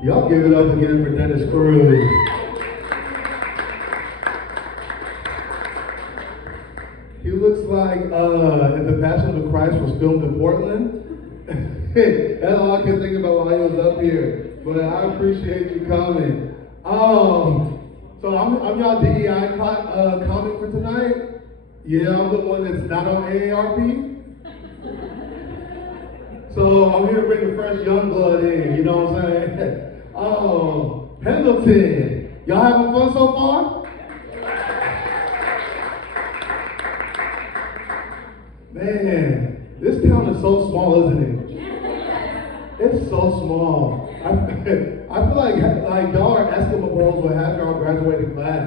Y'all give it up again for Dennis Cruz. He looks like if the Passion of the Christ was filmed in Portland. That's all I can think about while he was up here. But I appreciate you coming. So I'm y'all DEI comic for tonight. Yeah, I'm the one that's not on AARP. So I'm here to bring the fresh young blood in, you know what I'm saying? Pendleton. Y'all having fun so far? Man, this town is so small, isn't it? It's so small. I feel like y'all are Eskimo with half y'all graduating class.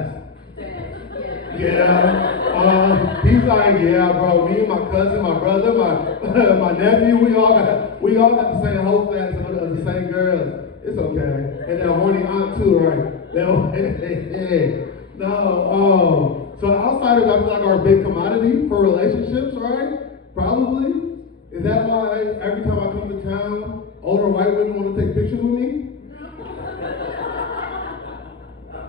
Yeah. He's like, yeah, bro. Me and my cousin, my brother, my nephew, we all got the same whole class of the same girls. It's okay. And that horny aunt too, right? No. So outsiders, I feel like are a big commodity for relationships, right? Probably. Is that why every time I come to town, older white women want to take pictures with me?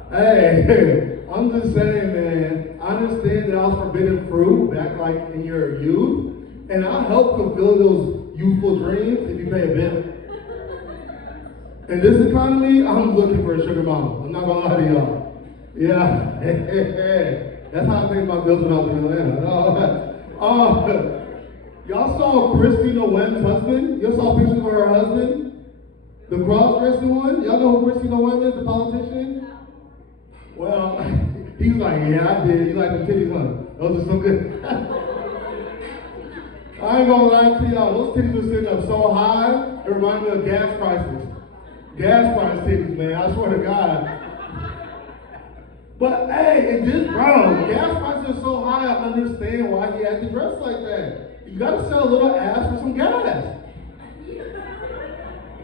Hey, I'm just saying, man, I understand that I was forbidden fruit back like in your youth, and I'll help fulfill those youthful dreams if you pay a bit. In this economy, I'm looking for a sugar mama. I'm not gonna lie to y'all. Yeah, that's how I paid my bills when I was in Atlanta. Y'all saw Christina Wem's husband? Y'all saw pictures of her husband? The cross-dressing one? Y'all know who Christina Wem is, the politician? Well, he's like, yeah, I did. You like the titties, huh? Those are so good. I ain't gonna lie to y'all. Those titties were sitting up so high, it reminded me of gas prices. Gas price titties, man. I swear to God. But hey, it just, bro, gas prices are so high, I understand why he had to dress like that. You gotta sell a little ass for some gas.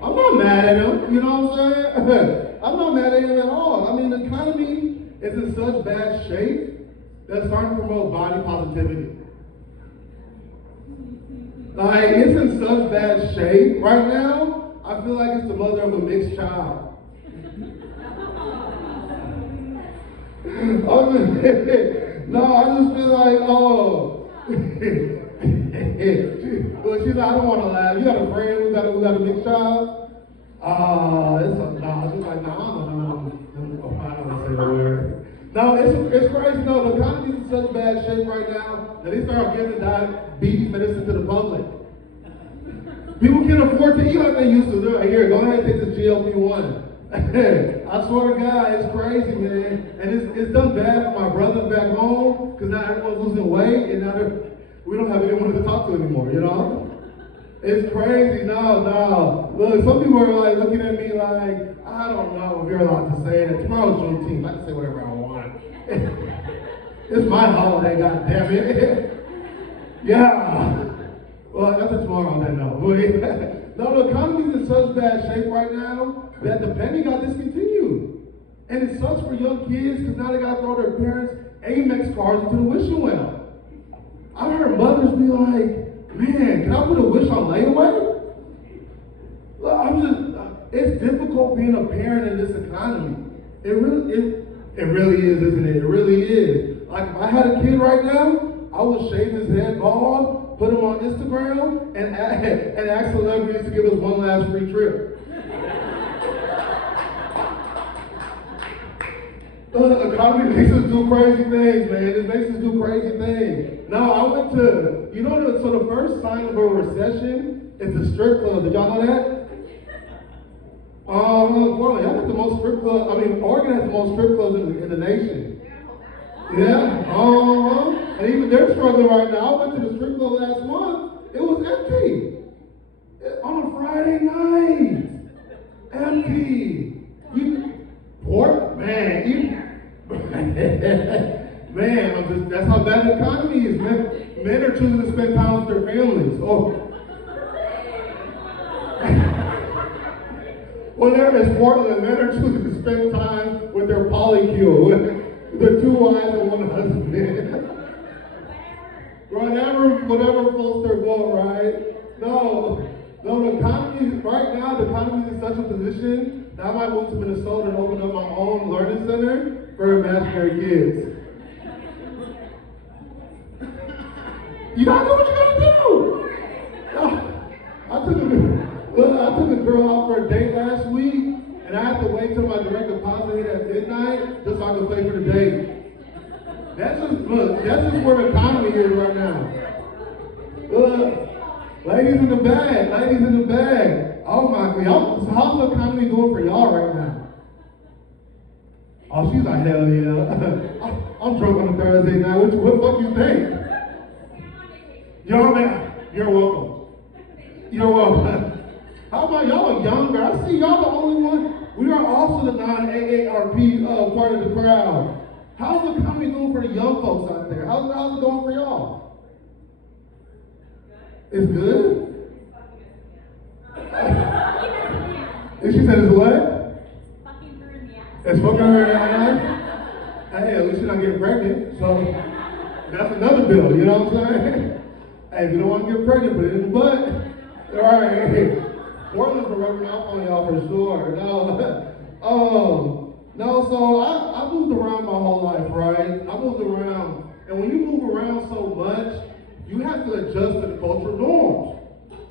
I'm not mad at him, you know what I'm saying? I'm not mad at him at all. I mean, the economy is in such bad shape that's starting to promote body positivity. Like, it's in such bad shape right now, I feel like it's the mother of a mixed child. No, I just feel like, oh. Well, she's like, I don't want to laugh. You got a friend who got a mixed child? She's like, no. I don't want to say the word. No, it's crazy. No, the economy's in such bad shape right now that they start giving diabetes medicine to the public. People can't afford to eat like they used to. They're like, here, go ahead and take this GLP-1. I swear to God, it's crazy, man. And it's done bad for my brothers back home, because now everyone's losing weight, and now we don't have anyone to talk to anymore, you know? It's crazy. No. Look, some people are like looking at me like, I don't know if you're allowed to say that. Tomorrow's Juneteenth. I can say whatever I want. It's my holiday, goddammit. Yeah. Well, that's tomorrow, I know. No, the economy's in such bad shape right now that the penny got discontinued. And it sucks for young kids because now they got to throw their parents' Amex cards into the wishing well. I heard mothers be like, man, can I put a wish on layaway? Look, it's difficult being a parent in this economy. It really is, isn't it? It really is. Like, if I had a kid right now, I would shave his head bald, put him on Instagram, and ask celebrities to give us one last free trip. The economy makes us do crazy things, man. It makes us do crazy things. Now, I went to, so the first sign of a recession is the strip club. Did y'all know that? Well, y'all got the most strip clubs. Oregon has the most strip clubs in the nation. Yeah, and even they're struggling right now. I went to the strip club last month. It was empty. On a Friday night. Empty. Man, that's how bad the economy is. Men are choosing to spend time with their families. Oh. Well, there is Portland. Men are choosing to spend time with their polycule, with their 2 wives and 1 husband. Whatever floats their boat, right? No. No, the economy, right now, the economy is in such a position that I might move to Minnesota and open up my own learning center for imaginary kids. You gotta do what you gotta do. I took a girl out for a date last week, and I had to wait till my direct deposit hit at midnight just so I could pay for the date. That's just where the economy is right now. Ladies in the bag. Oh my God, how's the economy doing for y'all right now? Oh, she's like, hell yeah. I'm drunk on a Thursday night. What the fuck you think? You're welcome. You're welcome. How about y'all are younger? I see y'all the only one. We are also the non-AARP part of the crowd. How's the economy doing for the young folks out there? How's it going for y'all? It's good? And she said it's what? Fucking her in the ass. It's fucking her in the ass? Hey, at least she's not getting pregnant, so that's another bill, you know what I'm saying? Hey, if you don't want to get pregnant, put it in the butt. All right. Portland's been rubbing off on y'all for sure. No, so I moved around my whole life, right? I moved around. And when you move around so much, you have to adjust to the cultural norms.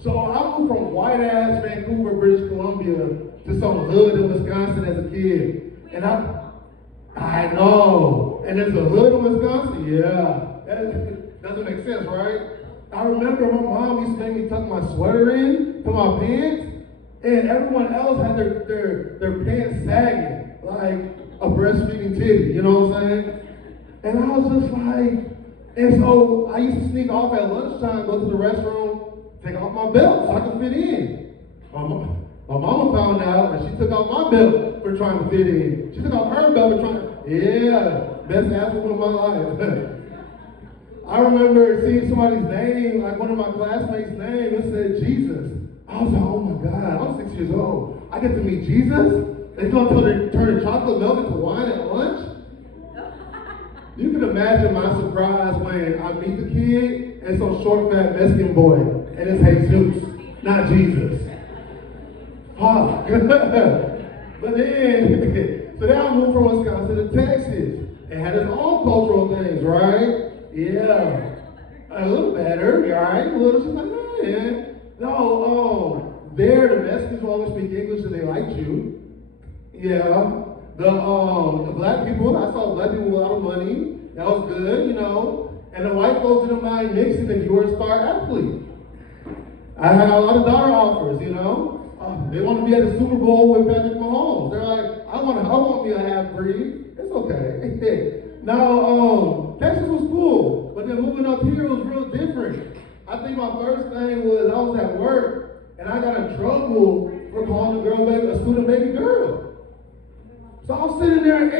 So I moved from white-ass Vancouver, British Columbia, to some hood in Wisconsin as a kid. And I know. And there's a hood in Wisconsin? Yeah. That doesn't make sense, right? I remember my mom used to make me tuck my sweater in to my pants, and everyone else had their pants sagging, like a breastfeeding titty, you know what I'm saying? And I was just like, and so I used to sneak off at lunchtime, go to the restroom, take off my belt so I could fit in. My mama found out, and she took off my belt for trying to fit in. She took off her belt for trying, best ass woman of my life. I remember seeing somebody's name, like one of my classmates' name, it said Jesus. I was like, oh my God, I'm 6 years old. I get to meet Jesus? They're going to turn chocolate milk into wine at lunch? You can imagine my surprise when I meet the kid and some short, fat Mexican boy, and it's Jesus, not Jesus. Fuck. But then, so then I moved from Wisconsin to Texas, and had its own cultural things, right? Yeah, a little better, right? A little, she's like, man. No, there the Mexicans will only speak English and they liked you. Yeah, the black people, I saw black people with a lot of money. That was good, you know. And the white folks didn't mind mixing if you were a star athlete. I had a lot of daughter offers, you know. They want to be at the Super Bowl with Patrick Mahomes. They're like, I want me a half-breed. It's okay. Now, Texas was cool, but then moving up here was real different. I think my first thing was I was at work, and I got in trouble for calling a student baby girl. So I was sitting there at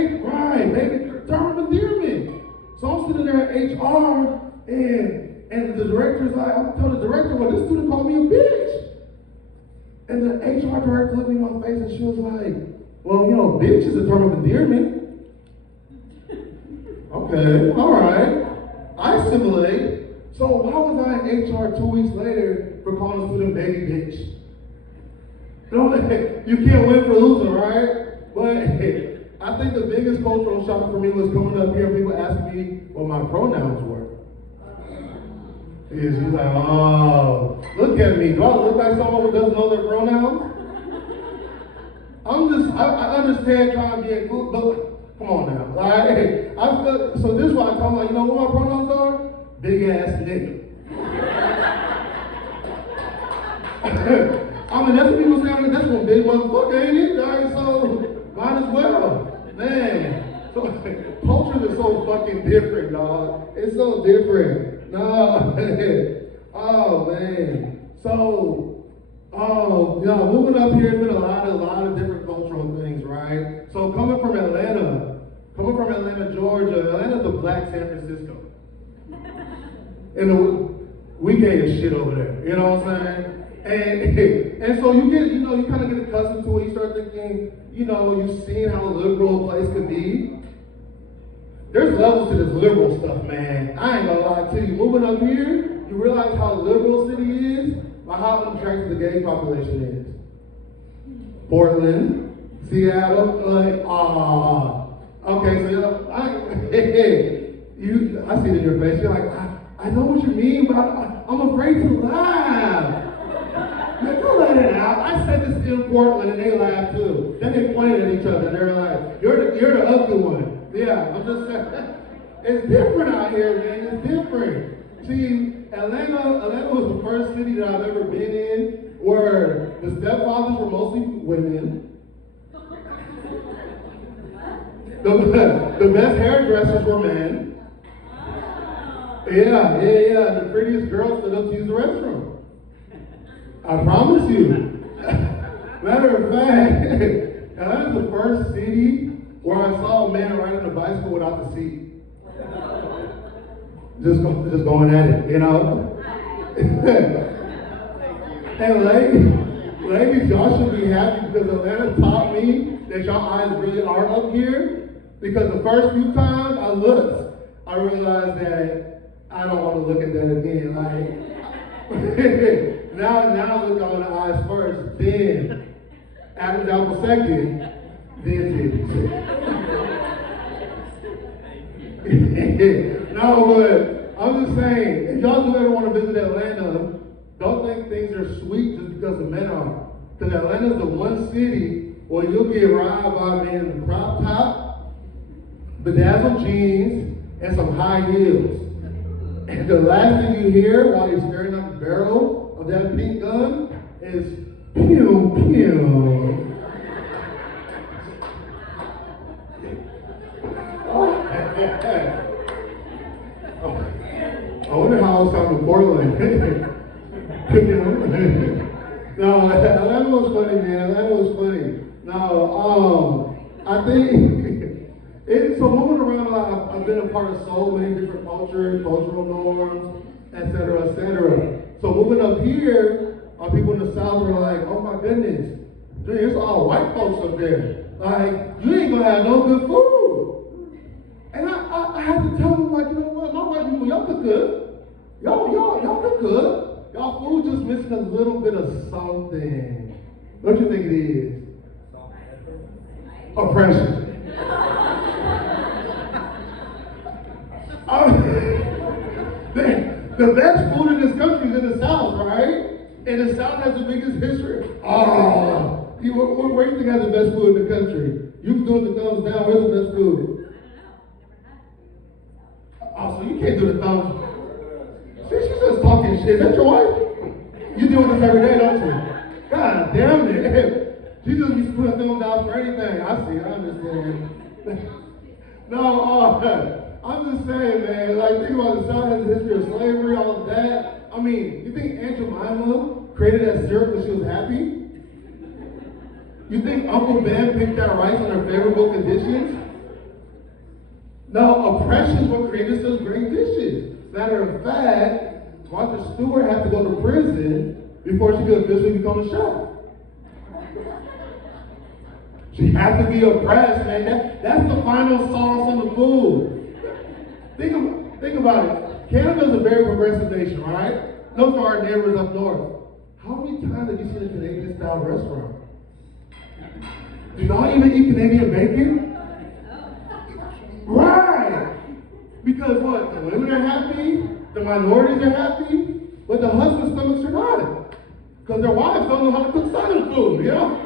term of endearment. So I'm sitting there at HR, and the director's like, I'm telling the director, well, this student called me a bitch. And the HR director looked me in my face, and she was like, well, you know, bitch is a term of endearment. Okay, all right. I assimilate. So why was I in HR 2 weeks later for calling a student baby bitch? You can't win for losing, right? But I think the biggest cultural shock for me was coming up here and people asking me what my pronouns were. Yeah, she's like, oh, look at me. Do I look like someone who doesn't know their pronouns? I understand trying to get good, but come on now. Like, so this is why I tell them, like, you know what my pronouns are? Big ass nigga. I mean, that's what people say. I mean, that's one big motherfucker, ain't it? All right, so might as well. Man, so culture is so fucking different, dog. It's so different. No, oh man. So, moving up here has been a lot of different cultural things, right? So coming from Atlanta, Georgia, Atlanta's the black San Francisco. And we gay as shit over there, you know what I'm saying? And so you kind of get accustomed to it. You start thinking, you've seen how liberal a place could be. There's levels to this liberal stuff, man. I ain't gonna lie to you. Moving up here, you realize how liberal city is. how attractive the gay population is. Portland, Seattle, like, okay, so I see it in your face. You're like, I know what you mean, but I'm afraid to laugh. Man, don't let it out. I said this in Portland and they laughed too. Then they pointed at each other. They're like, you're the ugly one. Yeah, I'm just saying. It's different out here, man. It's different. See, Atlanta was the first city that I've ever been in where the stepfathers were mostly women. The best hairdressers were men. Yeah. The prettiest girls stood up to use the restroom. I promise you. Matter of fact, Atlanta's the first city where I saw a man riding a bicycle without the seat. Just going at it, you know? And ladies, y'all should be happy because Atlanta taught me that y'all eyes really are up here. Because the first few times I looked, I realized that I don't want to look at that again. Like, now I look on the eyes first, then Adam's apple second, then titties. No, but I'm just saying, if y'all do ever want to visit Atlanta, don't think things are sweet just because the men are. Because Atlanta's the one city where you'll get robbed by a man in a crop top, bedazzled jeans, and some high heels. And the last thing you hear while you're staring at the barrel of that pink gun is pew, pew. I wonder how it's on the Portland. No, Atlanta was funny, man. Atlanta was funny. No, I think so moving around a lot, I've been a part of so many different cultures, cultural norms, etc., etc. So moving up here, people in the South were like, oh my goodness, dude, it's all white folks up there. Like, you ain't gonna have no good food. And I had to tell them, like, you know what, my white people, y'all could cook. Y'all could cook. Y'all food just missing a little bit of something. What do you think it is? Oppression. The best food in this country is in the South, right? And the South has the biggest history. Where do you think has the best food in the country? You can do the thumbs down. Where's the best food? Oh, so you can't do the thumbs. See, she's just talking shit. Is that your wife? You do this every day, don't you? God damn it. She just be putting thumbs down for anything. I see, I understand. No, I'm just saying, man, like, think about the South has a history of slavery, all of that. I mean, you think Aunt Jemima created that syrup because she was happy? You think Uncle Ben picked that rice under favorable conditions? No, oppression is what created those great dishes. Matter of fact, Martha Stewart had to go to prison before she could officially become a chef. She had to be oppressed, man. That's the final sauce on the food. Think about it. Canada's a very progressive nation, right? Those are our neighbors up north. How many times have you seen a Canadian-style restaurant? Do y'all even eat Canadian bacon? Right! Because what? The women are happy, the minorities are happy, but the husband's stomachs are not. Because their wives don't know how to cook Southern food, you know?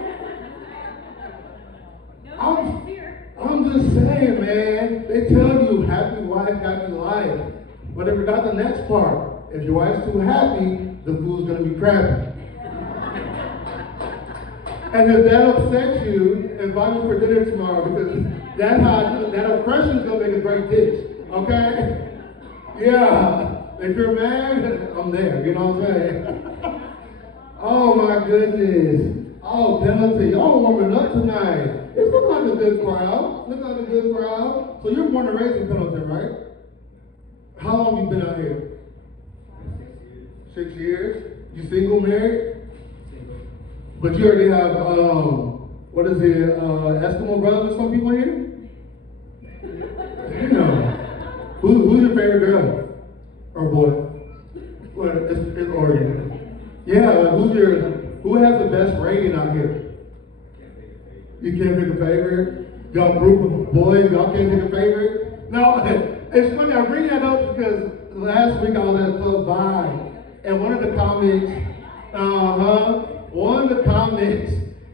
I'm just saying, man, they tell you happy wife, happy life. But they forgot the next part. If your wife's too happy, the food's gonna be crappy. And if that upsets you, invite me for dinner tomorrow because that oppression's gonna make a great dish. Okay? Yeah. If you're mad, I'm there, you know what I'm saying? Oh my goodness. Oh, Pendleton, y'all warming up tonight. It's looking like a good crowd. So you're born and raised in Pendleton, right? How long have you been out here? 6 years. You single, married? Single. But you already have, what is it, Eskimo brothers with some people here? Damn. Who's your favorite girl? Or boy? Well, it's Oregon. Yeah, who has the best rating out here? You can't pick a favorite? Y'all group of boys, y'all can't pick a favorite? No, it's funny, I bring that up because last week I was at Club Vibe, and one of the comics,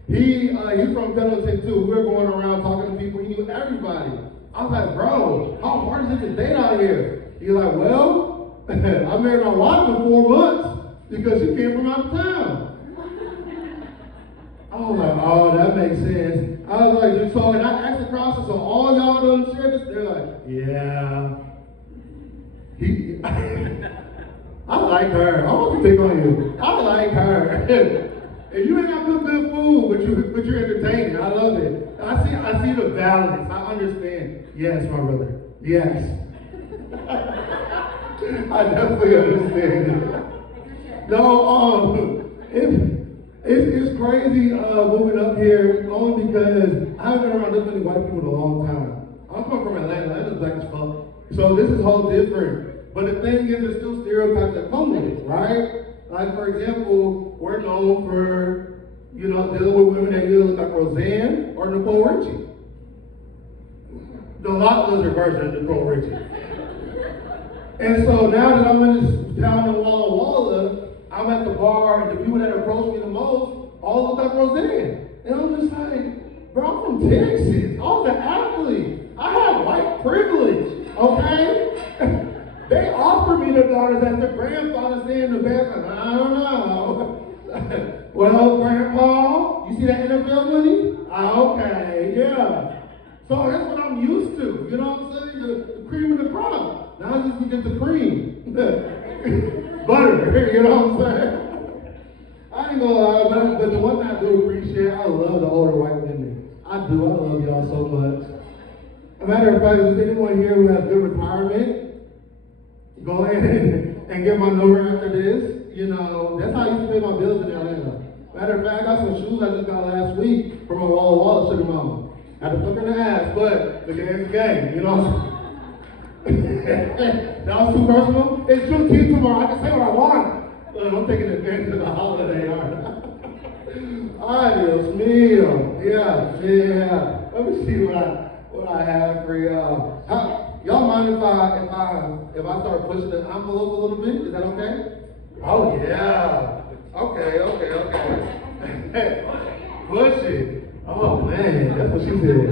he's from Pendleton too. We were going around talking to people, he knew everybody. I was like, bro, how hard is it to date out here? He's like, well, I married my wife in 4 months because she came from out of town. I was like, oh, that makes sense. I was like, so, and I asked the crowd, so all y'all done share this? They're like, yeah. I like her. I want to pick on you. I like her. And you ain't got good food, but you're entertaining. I love it. I see the balance. I understand. Yes, my brother. Yes. I definitely understand it. No, it's crazy moving up here only because I haven't been around this many white people in a long time. I'm coming from Atlanta. Atlanta's black as fuck. So this is whole different. But the thing is, there's still stereotypes that come with it, right? Like, for example, we're known for, dealing with women that either look like Roseanne or Nicole Richie. The Lot Lizard version of Nicole Richie. And so now that I'm in this town in Walla Walla, I'm at the bar, and the people that approach me the most all look like Roseanne. And I'm just like, bro, I'm from Texas. I was an athlete. I have white privilege, okay? They offer me the daughters as the grandfather saying in the back, I don't know. Well, Grandpa, you see that NFL money? Okay, yeah. So that's what I'm used to. You know what I'm saying? The cream of the crop. Now I just get the cream. Butter, you know what I'm saying? I ain't gonna lie, but the one thing I do appreciate, I love the older white women. I do. I love y'all so much. As a matter of fact, is anyone here who has good retirement? Go ahead and get my number after this. That's how I used to pay my bills in Atlanta. Matter of fact, I got some shoes I just got last week from a Walla Walla sugar mama. Had to fuck her in the ass, but the game's the game, you know what I'm saying? That was too personal. It's Juneteenth tomorrow. I can say what I want. I'm taking advantage of the holiday, aren't I? Ay, Dios mío. Yeah. Let me see what I have for y'all. Y'all mind if I start pushing the envelope a little bit? Is that okay? Oh yeah. Okay. Push it. Oh man, that's what she said.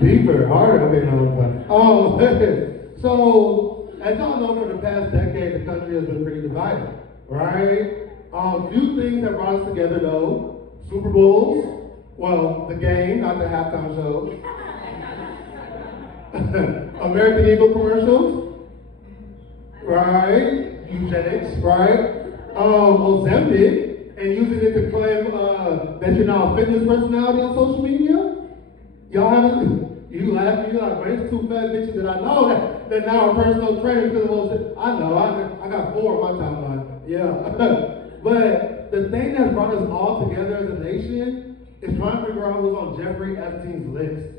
Deeper, harder. Okay, no. So as y'all know, for the past decade, the country has been pretty divided, right? Few things have brought us together though. Super Bowls, well, the game, not the halftime show. American Eagle commercials, right? Eugenics, right? Ozempic, and using it to claim that you're now a fitness personality on social media. Y'all haven't, you laughing, you're like, man, it's two fat bitches that I know that now are personal trainers because of Ozempic. I know, I got 4 on my timeline, yeah. But the thing that's brought us all together as a nation is trying to figure out who's on Jeffrey Epstein's list.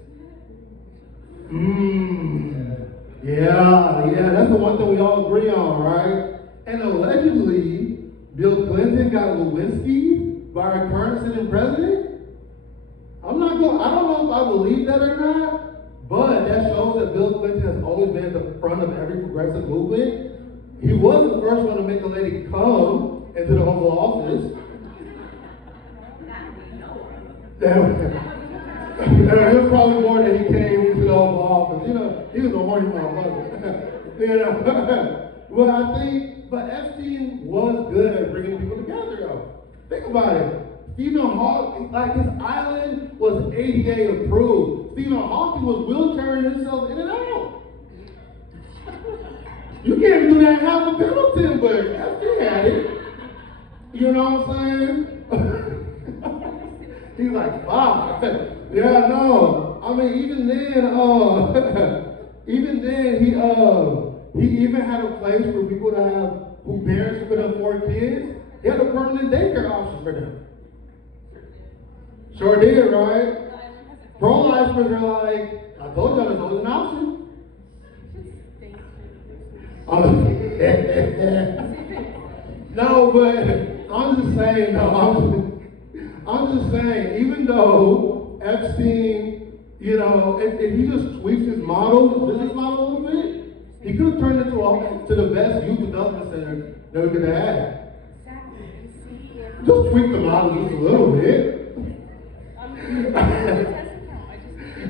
Yeah, that's the one thing we all agree on, right? And allegedly, Bill Clinton got Lewinsky by our current sitting president. I don't know if I believe that or not, but that shows that Bill Clinton has always been at the front of every progressive movement. He was the first one to make a lady come into the Oval Office. It was probably more that he came into the Oval Office. He was a horny motherfucker. But Epstein was good at bringing people together, though. Think about it. Stephen Hawking, like his island was ADA approved. Stephen Hawking was wheelchairing himself in and out. You can't do that in half of Pendleton, but Epstein had it. You know what I'm saying? He's like, wow. Yeah, no. I mean, even then, he even had a place for people to have who parents couldn't afford kids. He had a permanent daycare option for them. Sure did, right? Pro-lifers are like, I told y'all this was an option. No, but I'm just saying, I'm just saying, even though Epstein, if he just tweaks his business model a little bit, he could have turned it to the best youth development center that we could have had. Just tweak the model just a little bit.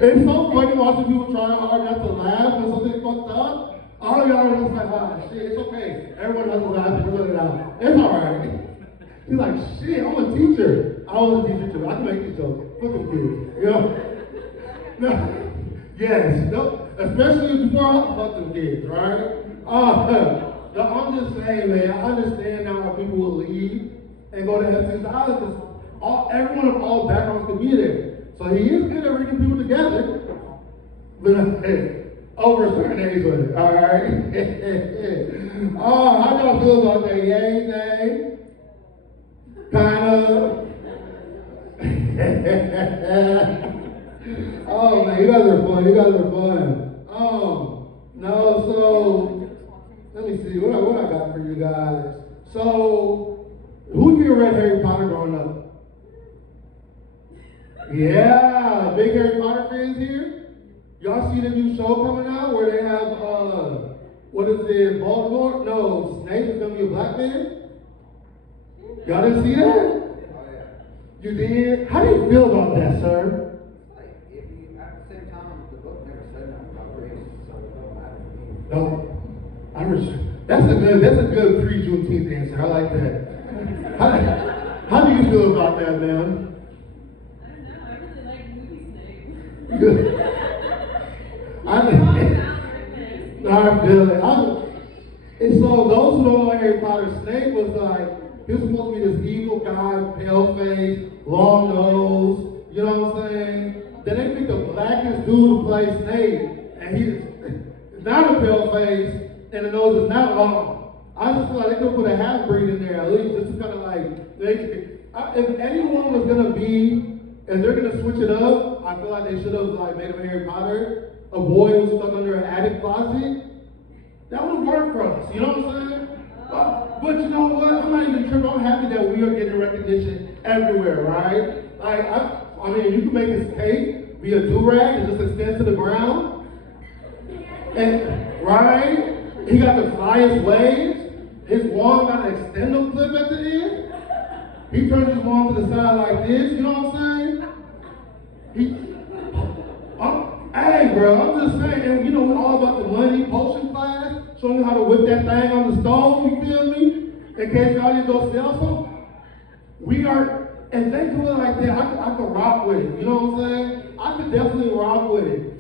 It's so funny watching people trying hard not to laugh when something fucked up. All of y'all are just like, ah, shit, it's okay. Everyone has to laugh and let it out. It's alright. He's like, shit, I'm a teacher. I was a teacher too. I can make these jokes. Fuck them kids. No. Yes. No. Especially before I fuck them kids, right? No, I'm just saying, man, I understand now why people will leave and go to Epstein's Island because everyone of all backgrounds could be there. So he is good at bringing people together. But over a certain age with it, all right? Oh, how y'all feel about that yay thing? Kind of. Oh, man, you guys are fun. No, so, let me see, what I got for you guys? So, who here read Harry Potter growing up? Yeah, big Harry Potter fans here? Y'all see the new show coming out where they have, what is it, Voldemort? No, Snape is going to be a black man? Y'all didn't see that? You did? How do you feel about that, sir? At the same time, the book never said nothing about race, so it don't matter to me. No, that's a good pre-Juneteenth answer. I like that. How do you feel about that, man? I don't know. I really like movie Snape. Good. I feel it. And so those who don't know Harry Potter, Snape was like, he was supposed to be this evil guy, pale face, long nose, you know what I'm saying? Then they picked the blackest dude to play Snape, and he's not a pale face, and the nose is not long. I just feel like they could put a half-breed in there at least, just to kind of like, if anyone was gonna be, if they're gonna switch it up, I feel like they should have like made him Harry Potter, a boy who was stuck under an attic closet. That would have worked for us, you know what I'm saying? But you know what? I'm not even tripping. I'm happy that we are getting recognition everywhere, right? Like, I mean, you can make his cape be a do-rag and just extend to the ground. And, right? He got the flyest waves. His wand got an extendo clip at the end. He turns his wand to the side like this, you know what I'm saying? Hey, bro, I'm just saying, and we're all about the money potion class, showing you how to whip that thing on the stove, you feel me? In case y'all need to go sell something. We are, and they do it like that, I could rock with it, you know what I'm saying? I could definitely rock with it.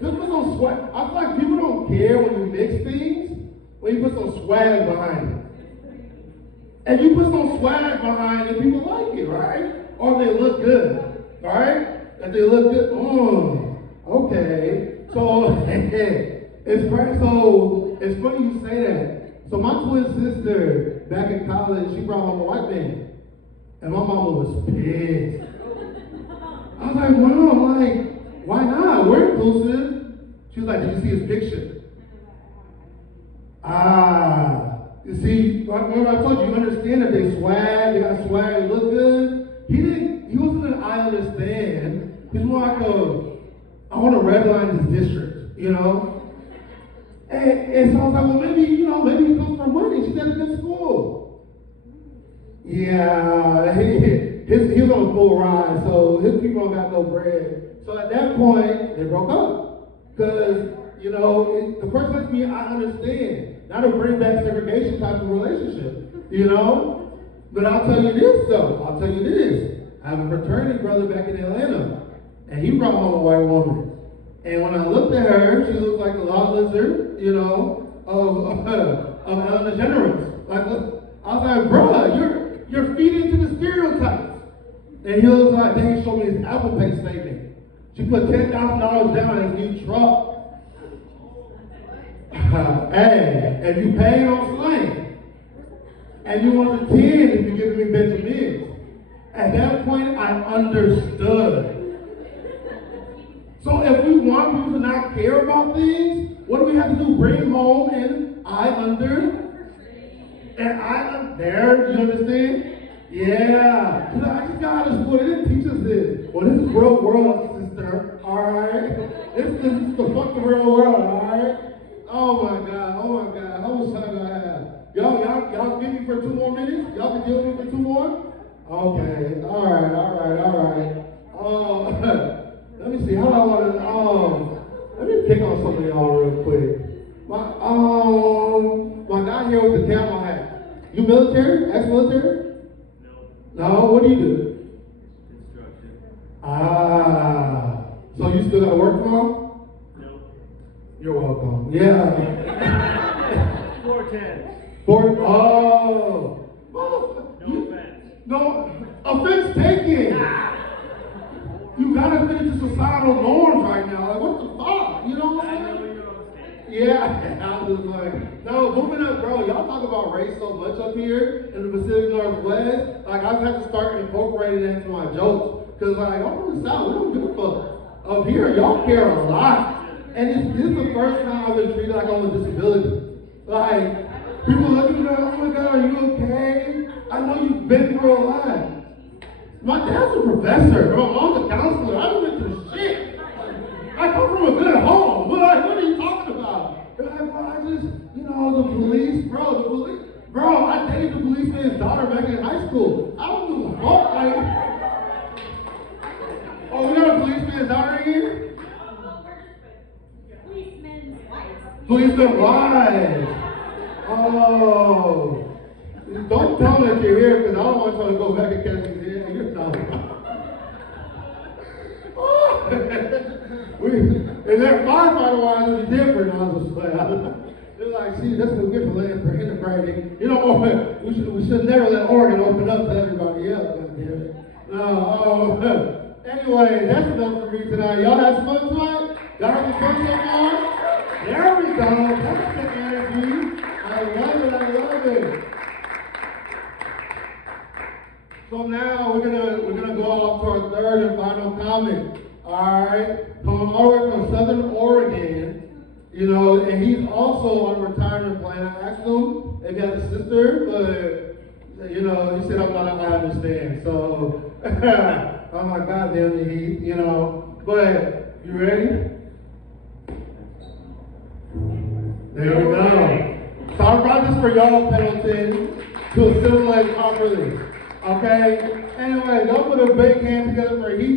Just put some swag. I feel like people don't care when you mix things, when you put some swag behind it. And you put some swag behind it, people like it, right? Or they look good, right? If they look good, okay, so it's funny you say that. So my twin sister back in college, she brought home a white man, and my mama was pissed. I was like, Mom, why not? We're inclusive. She was like, did you see his picture? You see, remember I told you, you understand that they got swag, they look good. He wasn't an I understand. He's more like I want to redline this district, you know? And so I was like, well, maybe he comes from money. She's at a good school. Yeah, he was on a full ride, so his people don't got no bread. So at that point, they broke up. Because, the person like me, I understand. Not to bring back segregation type of relationship, But I'll tell you this, though. I have a fraternity brother back in Atlanta. And he brought home a white woman. And when I looked at her, she looked like a law lizard, of Ellen DeGeneres. I was like, bruh, you're feeding to the stereotypes. And he was like, then he showed me his Apple Pay statement. She put $10,000 down in his new truck. Hey, and you paying on slang. And you want the 10 if you're giving me Benjamins. At that point, I understood. So if we want people to not care about things, what do we have to do? Bring home and I understand. And I'm there, you understand? Yeah. You know, I just got out of school, they didn't teach us this. Well, this is real world, sister, alright? This is the fuck the real world, alright? Oh my God. How much time do I have? Y'all give me for 2 more minutes? Y'all can deal with me for 2 more? Okay, alright. Let me see, how do I want to, let me pick on some of y'all real quick. My guy here with the camel hat. You military? Ex-military? No, what do you do? Construction. So you still got to work tomorrow? No. You're welcome. Yeah. 410. Oh. No offense. No, offense taken. You gotta fit into societal norms right now. Like, what the fuck? You know what I'm I know saying? you're on stage. Yeah, I was like, no, moving up, bro. Y'all talk about race so much up here in the Pacific Northwest. Like, I've had to start incorporating it into my jokes. Because, like, I'm from the South, we don't give a fuck. Up here, y'all care a lot. And this is the first time I've been treated like I'm a disability. Like, people look at me like, oh my God, are you okay? I know you've been through a lot. My dad's a professor, my mom's a counselor. I haven't been through shit. I come from a good home. What are you talking about? They're like, well, I just, the police, bro, I dated the policeman's daughter back in high school. I don't give a fuck, like, oh, we got a policeman's daughter here? Policeman's wife. Policeman's wife. Oh. Don't tell me that you're here, because I don't want y'all to go back and catch me here. You're not. And that firefighter wise is different, I was just like, they're like, see, that's what we get for land for integrating. We should never let Oregon open up to everybody else, goddammit. No, anyway, that's enough for me tonight. Y'all had some fun tonight? Y'all having fun so far? There we go. That's the energy. I love it. So now we're gonna go off to our third and final comment. Alright. Coming all the way from Southern Oregon, and he's also on a retirement plan. I asked him if he has a sister, but he said I understand. So I'm like, God damn it, but you ready? There we go. So I brought this for y'all, Pendleton, to assimilate properly. Okay? Anyway, y'all put a big hand together for Heath.